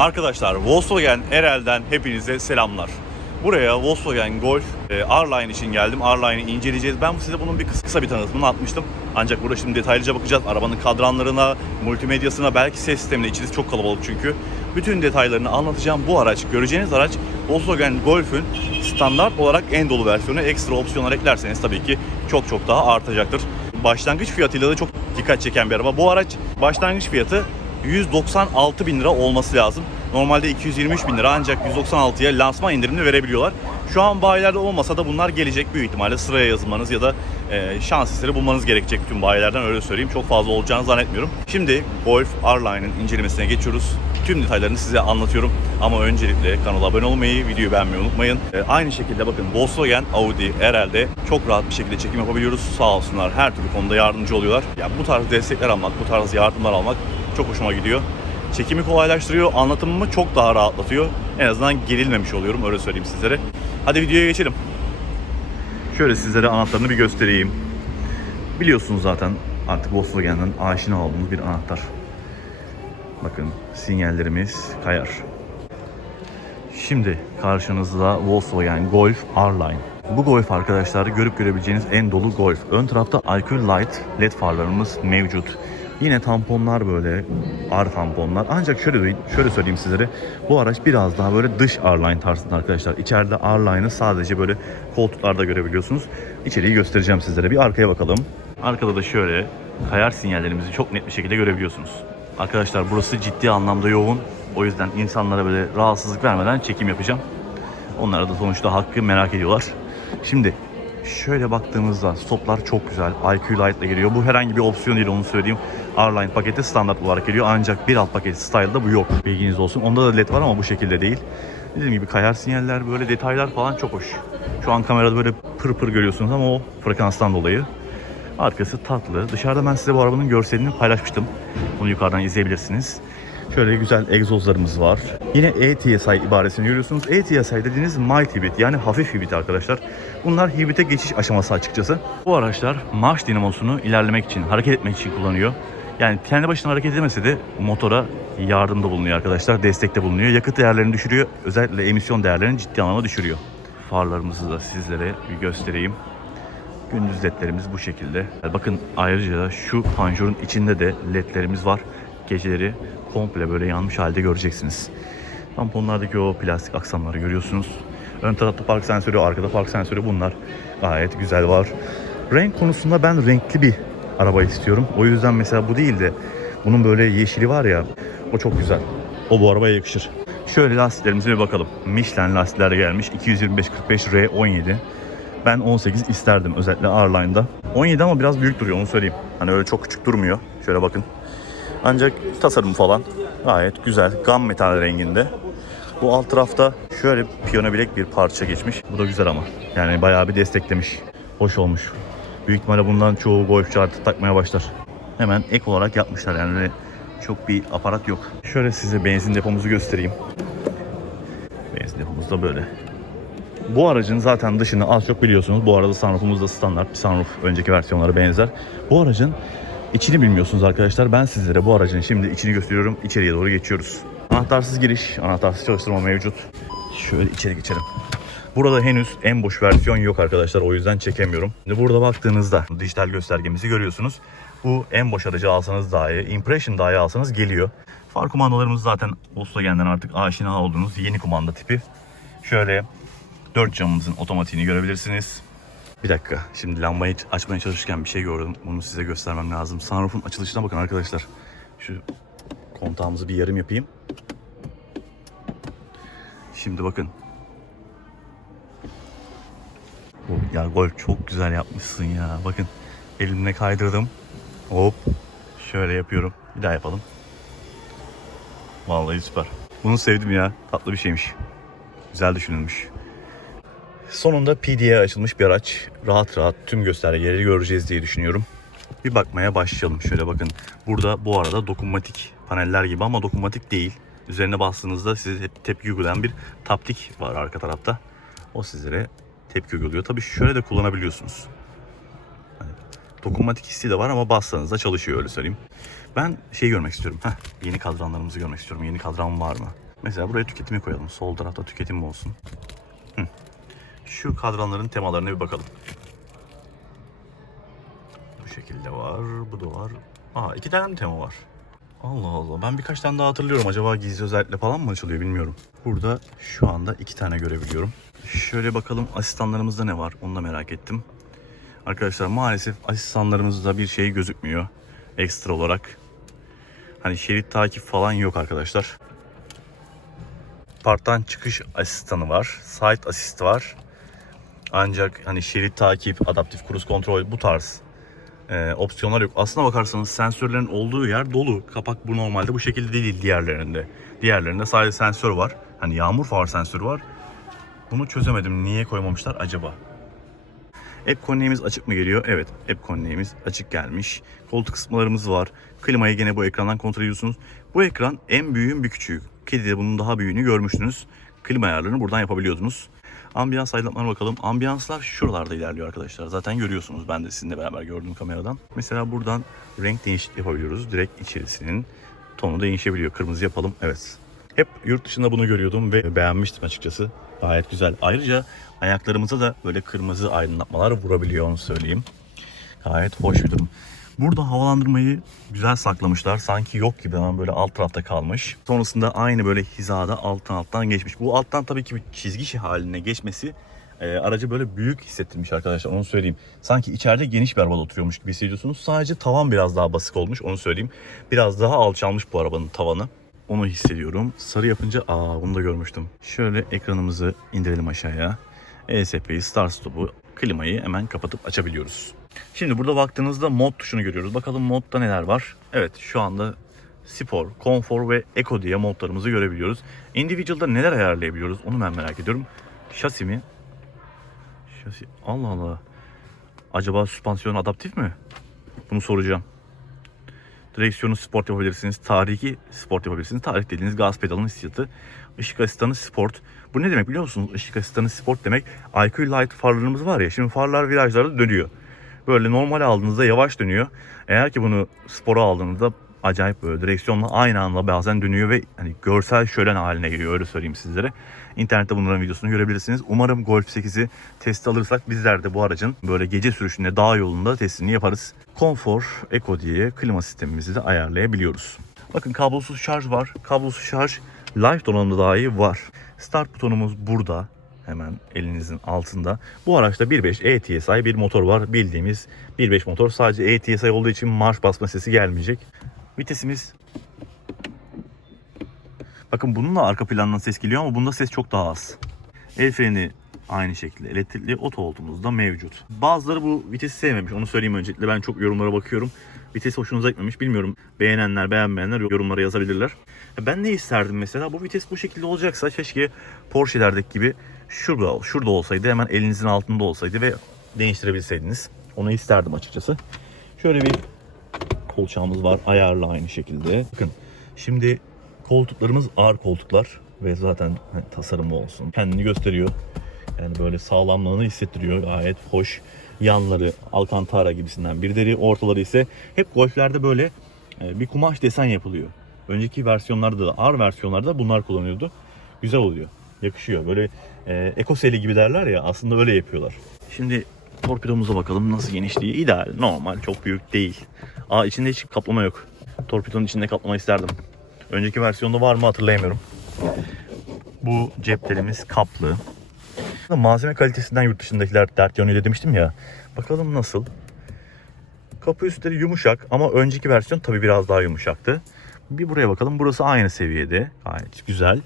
Arkadaşlar Volkswagen Erel'den hepinize selamlar. Buraya Volkswagen Golf e, R-Line için geldim. R-Line'i inceleyeceğiz. Ben size bunun bir kısa, kısa bir tanıtımını atmıştım. Ancak burada şimdi detaylıca bakacağız. Arabanın kadranlarına, multimedyasına, belki ses sistemine. İçerisi çok kalabalık çünkü. Bütün detaylarını anlatacağım. Bu araç, göreceğiniz araç Volkswagen Golf'ün standart olarak en dolu versiyonu. Ekstra opsiyonlar eklerseniz tabii ki çok çok daha artacaktır. Başlangıç fiyatıyla da çok dikkat çeken bir araba. Bu araç başlangıç fiyatı 196 bin lira olması lazım. Normalde 223 bin lira ancak 196'ya lansman indirimini verebiliyorlar. Şu an bayilerde olmasa da bunlar gelecek büyük ihtimalle sıraya yazılmanız ya da e, şans eseri bulmanız gerekecek bütün bayilerden öyle söyleyeyim. Çok fazla olacağını zannetmiyorum. Şimdi Golf R-Line'ın incelemesine geçiyoruz. Tüm detaylarını size anlatıyorum. Ama öncelikle kanala abone olmayı, videoyu beğenmeyi unutmayın. E, aynı şekilde bakın Volkswagen, Audi, RL'de çok rahat bir şekilde çekim yapabiliyoruz. Sağ olsunlar her türlü konuda yardımcı oluyorlar. Ya bu tarz destekler almak, bu tarz yardımlar almak çok hoşuma gidiyor. Çekimi kolaylaştırıyor, anlatımımı çok daha rahatlatıyor. En azından gerilmemiş oluyorum öyle söyleyeyim sizlere. Hadi videoya geçelim. Şöyle sizlere anahtarını bir göstereyim. Biliyorsunuz zaten artık Volkswagen'den aşina olduğumuz bir anahtar. Bakın sinyallerimiz kayar. Şimdi karşınızda Volkswagen Golf R-Line. Bu Golf arkadaşlar görüp görebileceğiniz en dolu Golf. Ön tarafta IQ Light LED farlarımız mevcut. Yine tamponlar böyle R tamponlar. Ancak şöyle şöyle söyleyeyim sizlere. Bu araç biraz daha böyle dış R-Line tarzında arkadaşlar. İçeride R-Line'ı sadece böyle koltuklarda görebiliyorsunuz. İçeriği göstereceğim sizlere. Bir arkaya bakalım. Arkada da şöyle kayar sinyallerimizi çok net bir şekilde görebiliyorsunuz. Arkadaşlar burası ciddi anlamda yoğun. O yüzden insanlara böyle rahatsızlık vermeden çekim yapacağım. Onlar da sonuçta hakkı merak ediyorlar. Şimdi şöyle baktığımızda stoplar çok güzel. IQ Light ile geliyor. Bu herhangi bir opsiyon değil onu söyleyeyim. R-Line paketi standart olarak geliyor. Ancak bir alt paket style'da bu yok. Bilginiz olsun. Onda da led var ama bu şekilde değil. Dediğim gibi kayar sinyaller böyle detaylar falan çok hoş. Şu an kamerada böyle pır pır görüyorsunuz ama o frekanstan dolayı. Arkası tatlı. Dışarıda ben size bu arabanın görselini paylaşmıştım. Bunu yukarıdan izleyebilirsiniz. Şöyle güzel egzozlarımız var. Yine ETSI ibaresini görüyorsunuz. ETSI dediğiniz mild hibrit yani hafif hibrit arkadaşlar. Bunlar hibrite geçiş aşaması açıkçası. Bu araçlar marş dinamosunu ilerlemek için, hareket etmek için kullanıyor. Yani kendi başına hareket edemese de motora yardımda bulunuyor arkadaşlar. Destekte bulunuyor. Yakıt değerlerini düşürüyor. Özellikle emisyon değerlerini ciddi anlamda düşürüyor. Farlarımızı da sizlere bir göstereyim. Gündüz ledlerimiz bu şekilde. Bakın ayrıca da şu panjurun içinde de ledlerimiz var. Geceleri komple böyle yanmış halde göreceksiniz. Tamponlardaki o plastik aksamları görüyorsunuz. Ön tarafta park sensörü, arkada park sensörü bunlar gayet güzel var. Renk konusunda ben renkli bir araba istiyorum. O yüzden mesela bu değil de bunun böyle yeşili var ya o çok güzel. O bu arabaya yakışır. Şöyle lastiklerimize bir bakalım. Michelin lastikler gelmiş. 225-45 R17. Ben 18 isterdim özellikle R-Line'da. 17 ama biraz büyük duruyor onu söyleyeyim. Hani öyle çok küçük durmuyor. Şöyle bakın. Ancak tasarım falan gayet güzel. Gam metal renginde. Bu alt tarafta şöyle piyano bilek bir parça geçmiş. Bu da güzel ama. Yani bayağı bir desteklemiş. Hoş olmuş. Büyük ihtimalle bundan çoğu golfçü artık takmaya başlar. Hemen ek olarak yapmışlar yani çok bir aparat yok. Şöyle size benzin depomuzu göstereyim. Benzin depomuz da böyle. Bu aracın zaten dışını az çok biliyorsunuz. Bu arada sunroofumuz da standart sunroof. Önceki versiyonlara benzer. Bu aracın içini bilmiyorsunuz arkadaşlar. Ben sizlere bu aracın şimdi içini gösteriyorum. İçeriye doğru geçiyoruz. Anahtarsız giriş, anahtarsız çalıştırma mevcut. Şöyle içeri geçelim. Burada henüz en boş versiyon yok arkadaşlar. O yüzden çekemiyorum. Şimdi burada baktığınızda dijital göstergemizi görüyorsunuz. Bu en boş aracı alsanız dahi, Impression dahi alsanız geliyor. Far kumandalarımız zaten Volkswagen'den artık aşina olduğunuz yeni kumanda tipi. Şöyle 4 camımızın otomatiğini görebilirsiniz. Bir dakika. Şimdi lambayı açmaya çalışırken bir şey gördüm. Bunu size göstermem lazım. Sunroof'un açılışına bakın arkadaşlar. Şu kontağımızı bir yarım yapayım. Şimdi bakın. Ya Golf çok güzel yapmışsın ya. Bakın elimle kaydırdım. Hop. Şöyle yapıyorum. Bir daha yapalım. Vallahi süper. Bunu sevdim ya. Tatlı bir şeymiş. Güzel düşünülmüş. Sonunda PD'ye açılmış bir araç. Rahat rahat tüm göstergeleri göreceğiz diye düşünüyorum. Bir bakmaya başlayalım. Şöyle bakın. Burada bu arada dokunmatik paneller gibi ama dokunmatik değil. Üzerine bastığınızda size tepki uygulayan bir taptik var arka tarafta. O sizlere tepki uyguluyor. Tabii şöyle de kullanabiliyorsunuz. Hani dokunmatik hissi de var ama bastığınızda çalışıyor öyle söyleyeyim. Ben şey görmek istiyorum. Heh, yeni kadranlarımızı görmek istiyorum. Yeni kadran var mı? Mesela buraya tüketimi koyalım. Sol tarafta tüketim olsun. Hı. Şu kadranların temalarına bir bakalım. Bu şekilde var. Bu da var. Aa iki tane mi tema var? Allah Allah. Ben birkaç tane daha hatırlıyorum. Acaba gizli özellikle falan mı açılıyor bilmiyorum. Burada şu anda iki tane görebiliyorum. Şöyle bakalım asistanlarımızda ne var? Onu da merak ettim. Arkadaşlar maalesef asistanlarımızda bir şey gözükmüyor. Ekstra olarak. Hani şerit takip falan yok arkadaşlar. Parktan çıkış asistanı var. Site asist var. Ancak hani şerit takip, adaptif cruise kontrol bu tarz e, opsiyonlar yok. Aslına bakarsanız sensörlerin olduğu yer dolu. Kapak bu normalde bu şekilde değil diğerlerinde. Diğerlerinde sadece sensör var. Hani yağmur far sensörü var. Bunu çözemedim. Niye koymamışlar acaba? App Connect'imiz açık mı geliyor? Evet, App Connect'imiz açık gelmiş. Koltuk kısımlarımız var. Klimayı gene bu ekrandan kontrol ediyorsunuz. Bu ekran en büyüğün bir küçüğü. Kedi'de bunun daha büyüğünü görmüştünüz. Klima ayarlarını buradan yapabiliyordunuz. Ambiyans aydınlatmalarına bakalım. Ambiyanslar şuralarda ilerliyor arkadaşlar. Zaten görüyorsunuz. Ben de sizinle beraber gördüm kameradan. Mesela buradan renk değişikliği yapabiliyoruz. Direkt içerisinin tonu değişebiliyor. Kırmızı yapalım. Evet. Hep yurt dışında bunu görüyordum ve beğenmiştim açıkçası. Gayet güzel. Ayrıca ayaklarımıza da böyle kırmızı aydınlatmalar vurabiliyor onu söyleyeyim. Gayet hoş bir durum. Burada havalandırmayı güzel saklamışlar. Sanki yok gibi ama böyle alt tarafta kalmış. Sonrasında aynı böyle hizada alttan alttan geçmiş. Bu alttan tabii ki bir çizgi şey haline geçmesi e, aracı böyle büyük hissettirmiş arkadaşlar onu söyleyeyim. Sanki içeride geniş bir arabada oturuyormuş gibi hissediyorsunuz. Sadece tavan biraz daha basık olmuş onu söyleyeyim. Biraz daha alçalmış bu arabanın tavanı. Onu hissediyorum. Sarı yapınca aa bunu da görmüştüm. Şöyle ekranımızı indirelim aşağıya. ESP'yi, Start Stop'u, klimayı hemen kapatıp açabiliyoruz. Şimdi burada baktığınızda mod tuşunu görüyoruz. Bakalım modda neler var. Evet şu anda spor, konfor ve eco diye modlarımızı görebiliyoruz. Individual'da neler ayarlayabiliyoruz onu ben merak ediyorum. Şasi mi? Şasi. Allah Allah. Acaba süspansiyon adaptif mi? Bunu soracağım. Direksiyonu sport yapabilirsiniz. Tarihi sport yapabilirsiniz. Tarih dediğiniz gaz pedalının hissiyatı. Işık asistanı sport. Bu ne demek biliyor musunuz? Işık asistanı sport demek. IQ Light farlarımız var ya. Şimdi farlar virajlarda dönüyor. Böyle normal aldığınızda yavaş dönüyor. Eğer ki bunu spora aldığınızda acayip böyle direksiyonla aynı anda bazen dönüyor ve hani görsel şölen haline geliyor öyle söyleyeyim sizlere. İnternette bunların videosunu görebilirsiniz. Umarım Golf 8'i test alırsak bizler de bu aracın böyle gece sürüşünde dağ yolunda testini yaparız. Konfor, Eco diye klima sistemimizi de ayarlayabiliyoruz. Bakın kablosuz şarj var. Kablosuz şarj Live donanımda dahi var. Start butonumuz burada. Hemen elinizin altında. Bu araçta 1.5 ETSI bir motor var. Bildiğimiz 1.5 motor. Sadece ETSI olduğu için marş basma sesi gelmeyecek. Vitesimiz Bakın bununla arka plandan ses geliyor ama bunda ses çok daha az. El freni aynı şekilde elektrikli oto olduğumuzda mevcut. Bazıları bu vitesi sevmemiş onu söyleyeyim öncelikle. Ben çok yorumlara bakıyorum. Vites hoşunuza gitmemiş bilmiyorum. Beğenenler beğenmeyenler yorumlara yazabilirler. Ben ne isterdim mesela bu vites bu şekilde olacaksa keşke Porsche'lerdeki gibi şurada, şurada olsaydı hemen elinizin altında olsaydı ve değiştirebilseydiniz. Onu isterdim açıkçası. Şöyle bir kolçağımız var ayarlı aynı şekilde. Bakın şimdi koltuklarımız ağır koltuklar ve zaten tasarımlı olsun. Kendini gösteriyor. Yani böyle sağlamlığını hissettiriyor. Gayet hoş. Yanları Alcantara gibisinden bir deri. Ortaları ise hep golflerde böyle e, bir kumaş desen yapılıyor. Önceki versiyonlarda da ağır versiyonlarda bunlar kullanıyordu. Güzel oluyor. Yakışıyor. Böyle e, ekoseli gibi derler ya aslında öyle yapıyorlar. Şimdi torpidomuza bakalım nasıl genişliği. ideal, normal, çok büyük değil. Aa içinde hiç kaplama yok. Torpidonun içinde kaplama isterdim. Önceki versiyonda var mı hatırlayamıyorum. Bu ceplerimiz kaplı. Malzeme kalitesinden yurt dışındakiler dert yanıyor demiştim ya. Bakalım nasıl. Kapı üstleri yumuşak ama önceki versiyon tabii biraz daha yumuşaktı. Bir buraya bakalım. Burası aynı seviyede. Gayet güzel.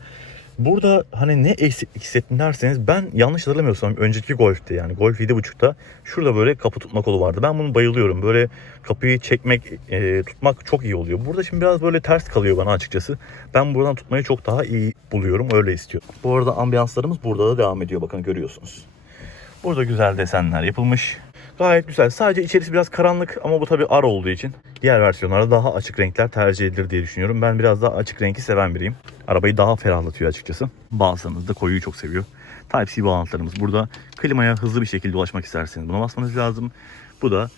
Burada hani ne eksiklik hissettin derseniz ben yanlış hatırlamıyorsam önceki Golf'te yani Golf 7.5'ta şurada böyle kapı tutma kolu vardı. Ben bunu bayılıyorum. Böyle kapıyı çekmek, e, tutmak çok iyi oluyor. Burada şimdi biraz böyle ters kalıyor bana açıkçası. Ben buradan tutmayı çok daha iyi buluyorum. Öyle istiyorum. Bu arada ambiyanslarımız burada da devam ediyor. Bakın görüyorsunuz. Burada güzel desenler yapılmış. Gayet güzel. Sadece içerisi biraz karanlık ama bu tabii ar olduğu için diğer versiyonlarda daha açık renkler tercih edilir diye düşünüyorum. Ben biraz daha açık renki seven biriyim. Arabayı daha ferahlatıyor açıkçası. Bazılarınız da koyuyu çok seviyor. Type-C bağlantılarımız burada. Klimaya hızlı bir şekilde ulaşmak isterseniz buna basmanız lazım. Bu da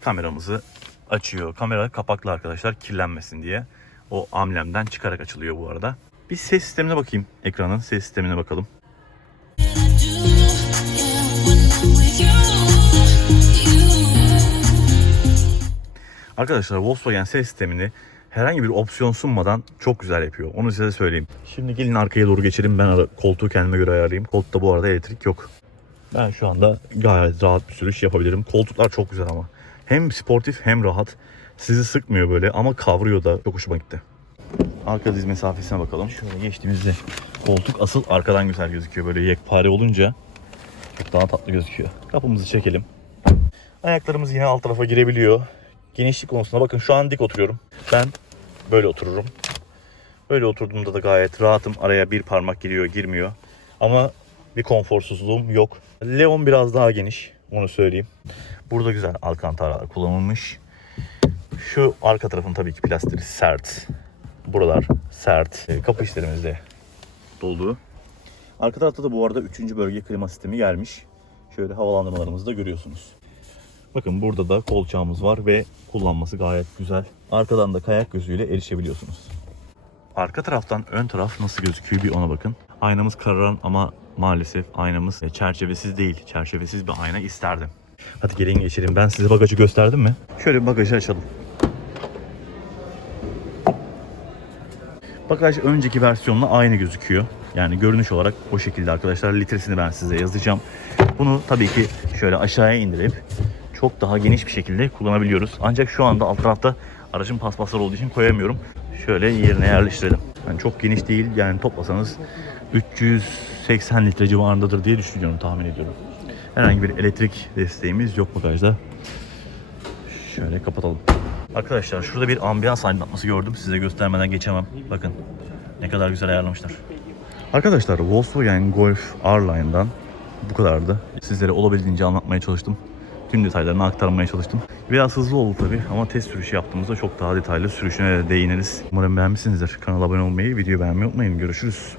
kameramızı açıyor. Kamera kapaklı arkadaşlar kirlenmesin diye. O amblemden çıkarak açılıyor bu arada. Bir ses sistemine bakayım. Ekranın ses sistemine bakalım. Arkadaşlar Volkswagen ses sistemini herhangi bir opsiyon sunmadan çok güzel yapıyor. Onu size söyleyeyim. Şimdi gelin arkaya doğru geçelim. Ben ara- koltuğu kendime göre ayarlayayım. Koltukta bu arada elektrik yok. Ben şu anda gayet rahat bir sürüş yapabilirim. Koltuklar çok güzel ama. Hem sportif hem rahat. Sizi sıkmıyor böyle ama kavruyor da. Çok hoşuma gitti. Arka diz mesafesine bakalım. Şöyle geçtiğimizde koltuk asıl arkadan güzel gözüküyor. Böyle yekpare olunca çok daha tatlı gözüküyor. Kapımızı çekelim. Ayaklarımız yine alt tarafa girebiliyor. Genişlik konusunda bakın şu an dik oturuyorum. Ben böyle otururum. Böyle oturduğumda da gayet rahatım. Araya bir parmak giriyor, girmiyor. Ama bir konforsuzluğum yok. Leon biraz daha geniş. Onu söyleyeyim. Burada güzel alkantarlar kullanılmış. Şu arka tarafın tabii ki plastiği sert. Buralar sert. Kapı işlerimiz de dolu. Arka tarafta da bu arada 3. bölge klima sistemi gelmiş. Şöyle havalandırmalarımızı da görüyorsunuz. Bakın burada da kolçağımız var ve kullanması gayet güzel. Arkadan da kayak gözüyle erişebiliyorsunuz. Arka taraftan ön taraf nasıl gözüküyor bir ona bakın. Aynamız kararan ama maalesef aynamız çerçevesiz değil. Çerçevesiz bir ayna isterdim. Hadi gelin geçelim. Ben size bagajı gösterdim mi? Şöyle bagajı açalım. Bagaj önceki versiyonla aynı gözüküyor. Yani görünüş olarak o şekilde arkadaşlar. Litresini ben size yazacağım. Bunu tabii ki şöyle aşağıya indirip çok daha geniş bir şekilde kullanabiliyoruz. Ancak şu anda alt tarafta aracın paspasları olduğu için koyamıyorum. Şöyle yerine yerleştirelim. Yani çok geniş değil. Yani toplasanız 380 litre civarındadır diye düşünüyorum, tahmin ediyorum. Herhangi bir elektrik desteğimiz yok bagajda. Şöyle kapatalım. Arkadaşlar şurada bir ambiyans aydınlatması gördüm. Size göstermeden geçemem. Bakın ne kadar güzel ayarlamışlar. Arkadaşlar Volkswagen Golf R-Line'dan bu kadardı. Sizlere olabildiğince anlatmaya çalıştım. Tüm detaylarını aktarmaya çalıştım. Biraz hızlı oldu tabii ama test sürüşü yaptığımızda çok daha detaylı sürüşüne de değiniriz. Umarım beğenmişsinizdir. Kanala abone olmayı, videoyu beğenmeyi unutmayın. Görüşürüz.